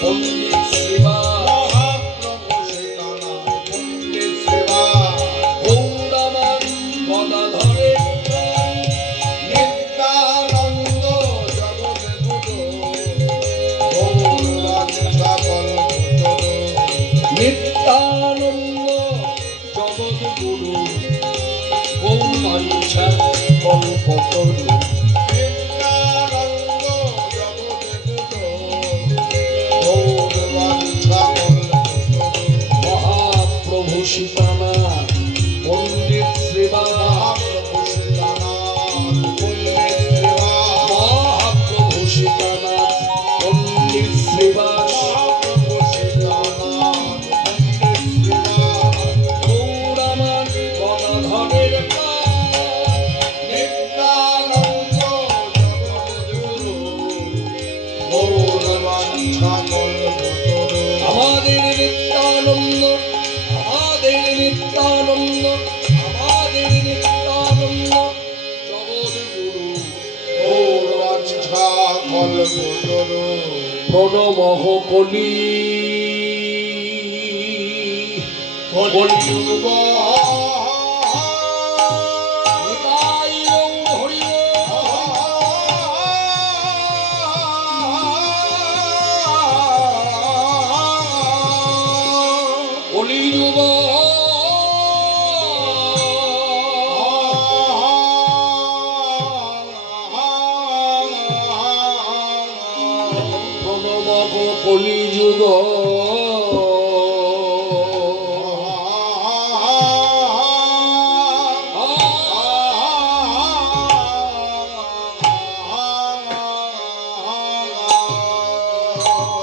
পণ্ডিত সেবা মহাপ্রভু সীতানাথ পণ্ডিত সেবা গৌরামান গদাধরের প্রাণ নিত্যানন্দ জগৎগুরু গৌরবাঞ্ছা কল্পতরু নিত্যানন্দ জগৎগুরু গৌরবাঞ্ছা কল্পতরু সীতানাথ পণ্ডিত সেবা মহাপ্রভু সীতানাথ পণ্ডিত সেবা মহাপ্রভু সীতানাথ পণ্ডিত সেবা মহাপ্রভু সীতানাথ পণ্ডিত সেবা গৌরামান গদাধরের নিত্যানন্দ জগৎগুরু গৌরবাঞ্ছা কল্পতরু আমাদের নিত্যানন্দ নিত্যানন্দ আমাদের নিত্যানন্দ জগৎগুরু গৌরবাঞ্ছা কল্পতরু প্রণমঃ কলি কলিযুগ কলিযুগ কলিযুগ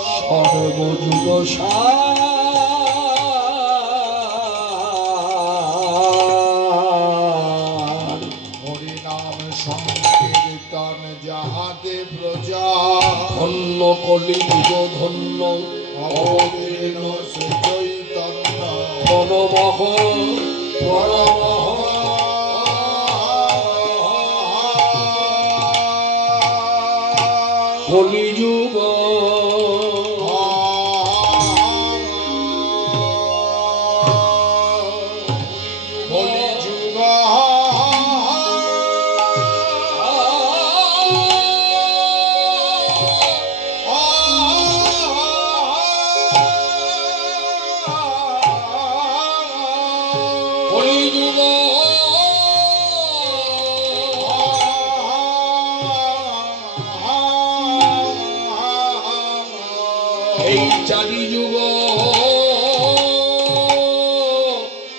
সর্বযুগ হরিনাম সংকীর্তন যাহাতে প্রজা ধন্য কলিযুগ ধন্য অবতীর্ণ শ্রী চৈতন্য প্রণমঃ প্রণমঃ কলিযুগ এই চারি যুগ মধ্যে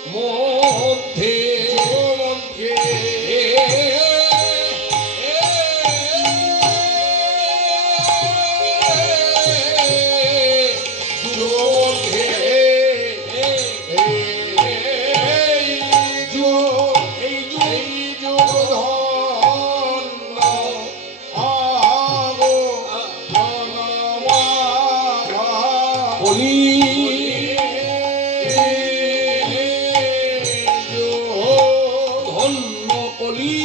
ধন্য কলি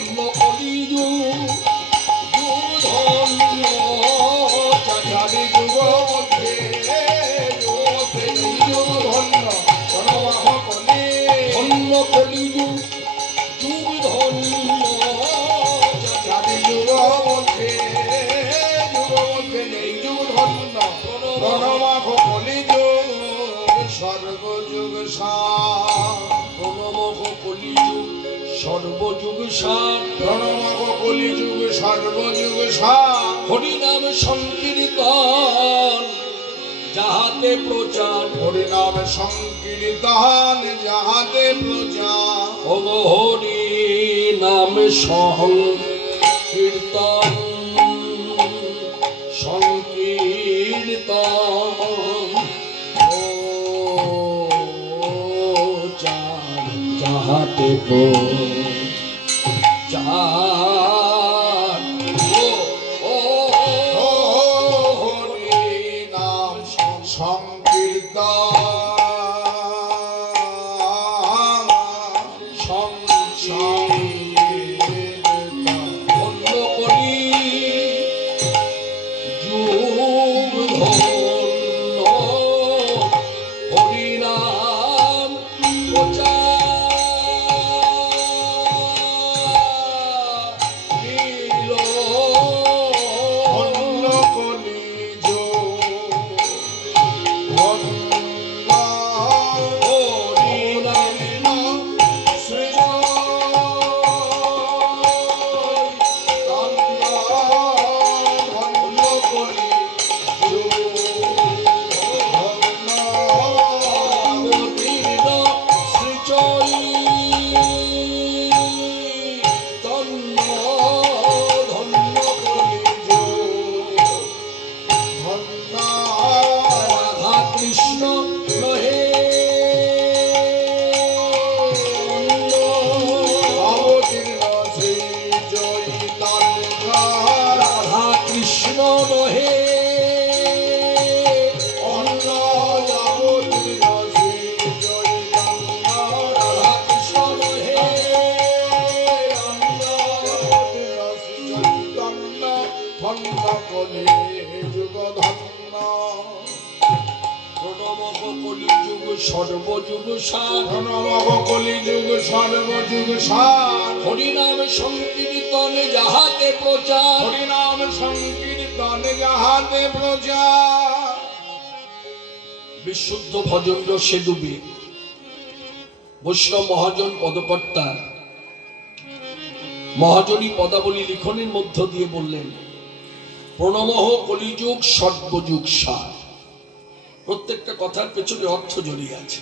ধন্য কলিযুগ ধন্য চারি যুগ মধ্যে ধন্য ধন্য কলিযুগ যুগ ধন্য চারি যুগ মধ্যে নেই যুগ ধন্য প্রণমাভ কলিযুগ সর্বযুগ প্রণমাভ কলিযুগ সর্বযুগ সার প্রণমাভ কলিযুগ সর্বযুগ সার হরিনাম সংকীর্তন যাহাতে প্রচার হরিনাম সংকীর্তন যাহাতে প্রচার ও হরি নাম সংকীর্তন সংকীর্তন যাহাতে প্রচার হরি নাম সংকীর্তন ধন্য করি যুগ ধন্য হরি নাম সর্বযুগ সার প্রণমাভ কলিযুগ সর্বযুগ সার হরিনাম সংকীর্তন যাহাতে প্রচার হরিনাম সংকীর্তন যাহাতে প্রচার বিশুদ্ধ ভজন রসে ডুবে বৈষ্ণব মহাজন পদকর্তা মহাজনী পদাবলী লিখনের মধ্য দিয়ে বললেন প্রণমঃ কলিযুগ সর্বযুগ সার। প্রত্যেকটা কথার পেছনে অর্থ জড়িয়ে আছে।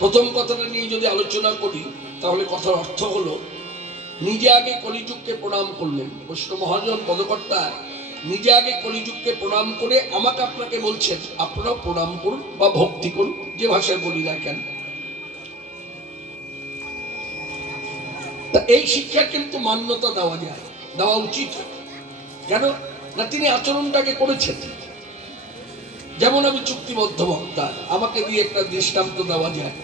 প্রথম কথাটা নিয়ে যদি আলোচনা করি তাহলে কথার অর্থ হলো নিজে আগে কলিযুগকে প্রণাম করলেন। বৈষ্ণব মহাজন পদকর্তা নিজে আগে কলিযুগকে প্রণাম করে আমাকে আপনাকে বলছেন আপনারাও প্রণাম করুন বা ভক্তি করুন, যে ভাষায় বলি না কেন। তা এই শিক্ষার কিন্তু মান্যতা দেওয়া যায়, দেওয়া উচিত। কেন না তিনি আচরণটাকে করেছেন। যেমন আমি চুক্তিবদ্ধ বক্তা, আমাকে দিয়ে একটা দৃষ্টান্ত দেওয়া যায়,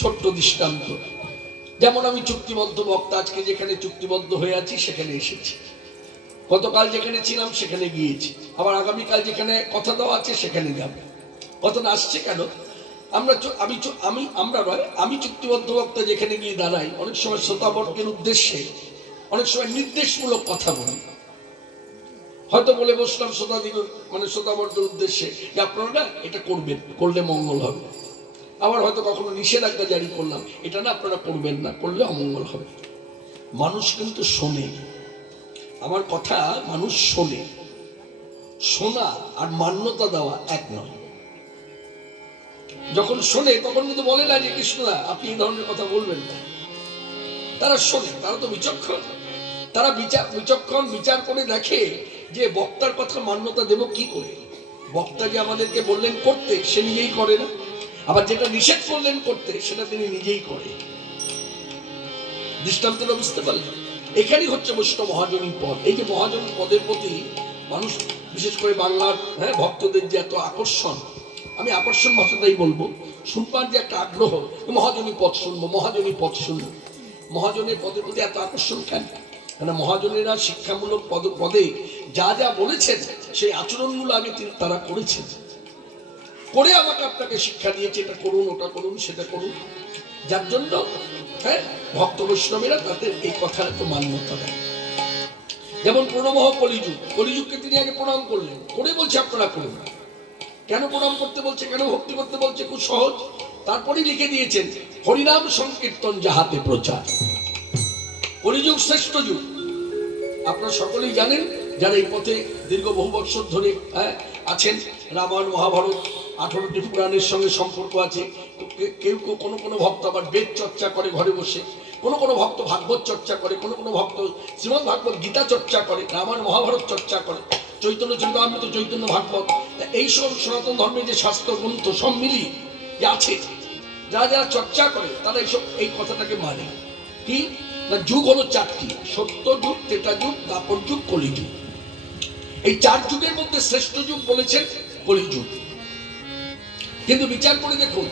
ছোট্ট দৃষ্টান্ত। যেমন আমি চুক্তিবদ্ধ বক্তা, আজকে যেখানে চুক্তিবদ্ধ হয়ে আছি সেখানে এসেছি, গতকাল যেখানে ছিলাম সেখানে গিয়েছি, আবার আগামীকাল যেখানে কথা দেওয়া আছে সেখানে যাব। কথাটা আসছে কেন? আমি চুক্তিবদ্ধ বক্তা যেখানে গিয়ে দাঁড়াই, অনেক সময় শ্রোতাবর্গের উদ্দেশ্যে অনেক সময় নির্দেশমূলক কথা বলি। হয়তো বলে বসলাম শ্রোতাবর্গের উদ্দেশ্যে যে আপনারা না এটা করবেন, করলে মঙ্গল হবে। আবার হয়তো কখনো নিষেধাজ্ঞা জারি করলাম, এটা না আপনারা করবেন না, করলে অমঙ্গল হবে। মানুষ কিন্তু শোনে আমার কথা, মানুষ শোনে। শোনা আর মান্যতা দেওয়া এক নয়। যখন শোনে তখন কিন্তু বলে না যে কৃষ্ণদা আপনি এই ধরনের কথা বলবেন না। তারা শোনে, তারা তো বিচক্ষণ। তারা বিচার করে দেখে যে বক্তার কথা মান্যতা দেব কি করে। বক্তা যে আমাদেরকে বললেন করতে, সে নিজেই করে না, আবার যেটা নিষেধ করলেন করতে সেটা তিনি নিজেই করে। দৃষ্টান্তটা বুঝতে পারলেন? এখানেই হচ্ছে বৈষ্ণব মহাজনী পদ। এই যে মহাজনী পদের প্রতি মানুষ, বিশেষ করে বাংলার ভক্তদের যে এত আকর্ষণ, আমি আকর্ষণ ভাষাটাই বলবো, শুনবার যে একটা আগ্রহ, মহাজনী পদ শুনবো, মহাজনী পদ শুনবো। মহাজনের পদে পদে এত আকর্ষণ কেন? মানে মহাজনেরা শিক্ষামূলক পদে যা যা বলেছেন সেই আচরণগুলো আগে তারা করেছেন, করে আমাকে আপনাকে শিক্ষা দিয়েছে, এটা করুন, ওটা করুন, সেটা করুন। যার জন্য হ্যাঁ ভক্ত বৈষ্ণবেরা তাদের এই কথার এত মান্যতা দেয়। যেমন প্রণমহ কলিযুগ, কলিযুগকে তিনি আগে প্রণাম করলেন, করে বলছে আপনারা করুন। কেন প্রণাম করতে বলছে, কেন ভক্তি করতে বলছে? খুব সহজ। তারপরেই লিখে দিয়েছেন হরিনাম সংকীর্তন যাহাতে প্রচার। কলিযুগ শ্রেষ্ঠ যুগ, আপনারা সকলেই জানেন যারা এই পথে দীর্ঘ বহু বছর ধরে আছেন। রামায়ণ মহাভারত 18টি পুরাণের সঙ্গে সম্পর্ক আছে। কেউ কেউ কোনো ভক্ত আবার বেদ চর্চা করে ঘরে বসে, কোনো ভক্ত ভাগবত চর্চা করে, কোনো ভক্ত শ্রীমদ ভাগবত গীতা চর্চা করে, রামায়ণ মহাভারত চর্চা করে, চৈতন্য চরিতামৃত, চৈতন্য ভাগবত। এই সব সনাতন ধর্মের যে শাস্ত্র গ্রন্থ সব মিলিয়ে যে আছে, যারা চর্চা করে তারা এই কথাটাকে মানে। কি না, যুগ হলো 4টি: সত্য যুগ, ত্রেতা যুগ, দ্বাপর যুগ, কলিযুগ। এই 4 যুগের মধ্যে শ্রেষ্ঠ যুগ বলেছেন কলিযুগ। কিন্তু বিচার করে দেখুন,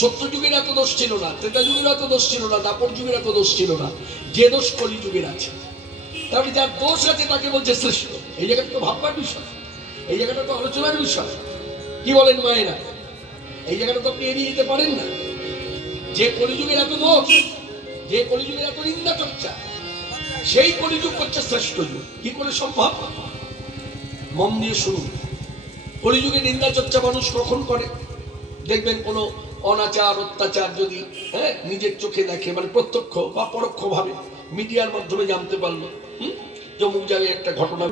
সত্য যুগের এত দোষ ছিল না, ত্রেতা যুগের এত দোষ ছিল না, দ্বাপর যুগের এত দোষ ছিল না, যে দোষ কলিযুগের আছে। তাহলে যার দোষ আছে তাকে বলছে শ্রেষ্ঠ। এই জায়গাটা তো ভাববার বিষয়, এই জায়গাটা তো আলোচনার বিষয়। কি বলেন মায়েরা? এই জায়গাটা তো আপনি এড়িয়ে যেতে পারেন না। যে কলিযুগের এত দোষ, যে কলিযুগের এত নিন্দা চর্চা, সেই কলিযুগ হচ্ছে শ্রেষ্ঠ যুগ। কি করে সম্ভব? মন দিয়ে শুনুন। কলিযুগে নিন্দা চর্চা মানুষ কখন করে? দেখবেন কোনো অনাচার অত্যাচার যদি নিজের চোখে দেখে, মানে প্রত্যক্ষ বা পরোক্ষ ভাবে মিডিয়ার মাধ্যমে জানতে পারলো, যে অমুক জায়গায় একটা ঘটনা